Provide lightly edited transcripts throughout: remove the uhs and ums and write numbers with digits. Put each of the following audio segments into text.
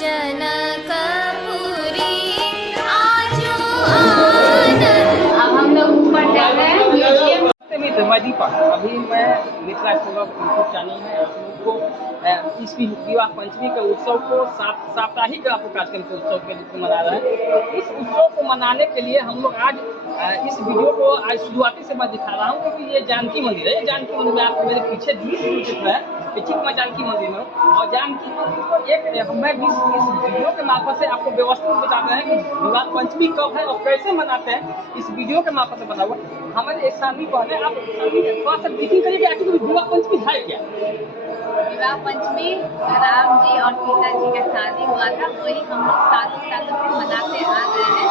जनकपुरी आजो आनंद। अब हम लोग ऊपर जा रहे हैं म्यूजियम। मैं दीपक, अभी मैं मिथिला स्कूल यूट्यूब चैनल में आप लोग को इस विवाह पंचमी के उत्सव को साप्ताहिक आपको कार्यक्रम के उत्सव के रूप में मना रहा है। तो इस उत्सव को मनाने के लिए हम लोग आज इस वीडियो को आज शुरुआती से मैं दिखा रहा हूँ, क्योंकि ये जानकी मंदिर है। ये जानकी मंदिर में आपको मेरे पीछे दृश्य दिख रहा है, ठीक मैं जानकी मंदिर में हूँ। और जानकी मंदिर को एक मैं इस वीडियो के मार्फत से आपको व्यवस्थित बता रहे हैं कि विवाह पंचमी कब है और कैसे मनाते हैं। इस वीडियो के मार्फत से बताऊंगा। हमारे एक सामने पहले आप थोड़ा सा ब्रीफिंग करिए कि आखिर विवाह पंचमी है क्या। विवाह पंचमी राम जी और सीता जी का शादी हुआ था, वही हम लोग सालों सालों से मनाते आ रहे हैं।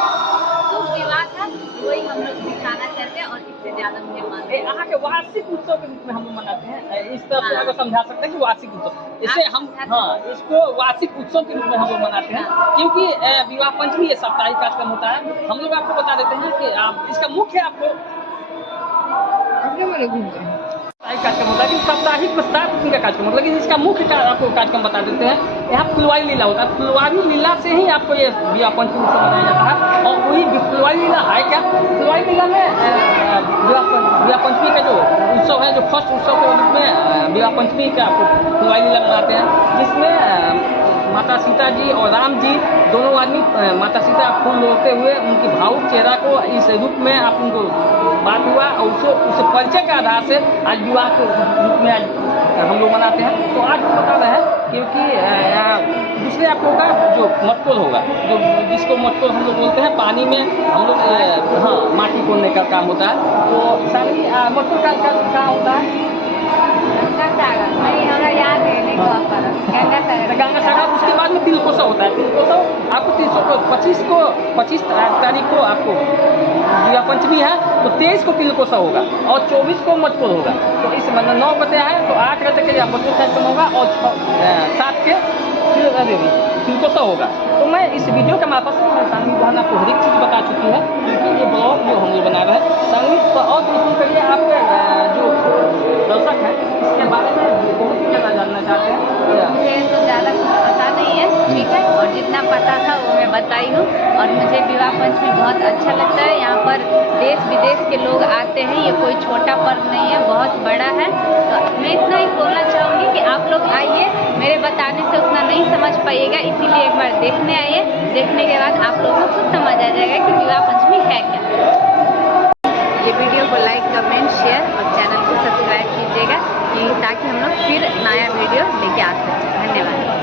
शुभ विवाह था, वही हम लोग दिखाना चाहते हैं और इससे ज्यादा मुझे मानते हैं। यहाँ के वार्षिक उत्सव के रूप में हम लोग मनाते हैं। इस तरह से आपको समझा सकते हैं कि वार्षिक उत्सव, इसे हम इसको वार्षिक उत्सव के रूप में हम लोग मनाते हैं, क्योंकि विवाह पंचमी ये साप्ताहिक कार्यक्रम होता है। हम लोग आपको बता देते हैं कि इसका मुख्य आपको कार्यक्रम होता है कि साप्ताहिक में 7 दिन का कार्यक्रम होता है, लेकिन इसका मुख्य आपको कार्यक्रम बता देते हैं। यहाँ फुलवारी लीला होता है। फुलवारी लीला से ही आपको ये विवाह पंचमी उत्सव मनाया जाता है। और वही फुलवारी लीला है क्या, फुलवारी लीला में विवाह पंचमी का जो उत्सव है, जो फर्स्ट उत्सव के रूप में विवाह पंचमी का आपको फुलवारी लीला मनाते हैं, जिसमें माता सीता जी और राम जी दोनों आदमी, माता सीता फूल लोड़ते हुए उनकी भावुक चेहरा को इस रूप में आप उनको बात हुआ और उस परिचय के आधार से आज विवाह के रूप में आज हम लोग मनाते हैं। तो आज हम बता रहे हैं क्योंकि दूसरे आप लोगों का जो मटकोर होगा, जो जिसको मटकोर हम लोग बोलते हैं, पानी में हम लोग माटी खोलने का काम होता है। तो सारी मटकोर का क्या होता है, गंगा सागर। उसके बाद में तिलकोसा होता है। तिलकोसा आपको 25 तारीख को आपको विवाह पंचमी है, तो 23 को तिलकोसा होगा और 24 को मटकोर होगा। तो इस मतलब 9 गते है तो 8 गते के मटकोर कार्यक्रम होगा और 7 के तिलकोसा होगा। तो मैं इस वीडियो के मार्फत से सामने बहन आपको हर एक चीज़ बता चुकी है, क्योंकि ये ब्लॉग जो हम लोग बना रहे हैं सामने। तो और दूसरी करिए आपके जो दर्शक है इसके बारे में बहुत ही ज़्यादा जानना चाहते हैं। मुझे तो ज़्यादा कुछ पता नहीं है, ठीक है, और जितना पता था वो मैं बताई हूँ। और मुझे विवाह पंचमी बहुत अच्छा लगता है। यहाँ पर देश विदेश के लोग आते हैं, ये कोई छोटा पर्व नहीं है, बहुत बड़ा है। तो मैं इतना ही बोलना चाहूँगी कि आप लोग आइए, मेरे बताने से उतना नहीं समझ पाइएगा, इसीलिए एक बार देखने आइए। देखने के बाद आप लोगों को खुद समझ आ जाएगा कि विवाह पंचमी है क्या। ये वीडियो को लाइक, कमेंट, शेयर और चैनल को सब्सक्राइब कीजिएगा, ताकि हम लोग फिर नया वीडियो लेके आ सकें। धन्यवाद।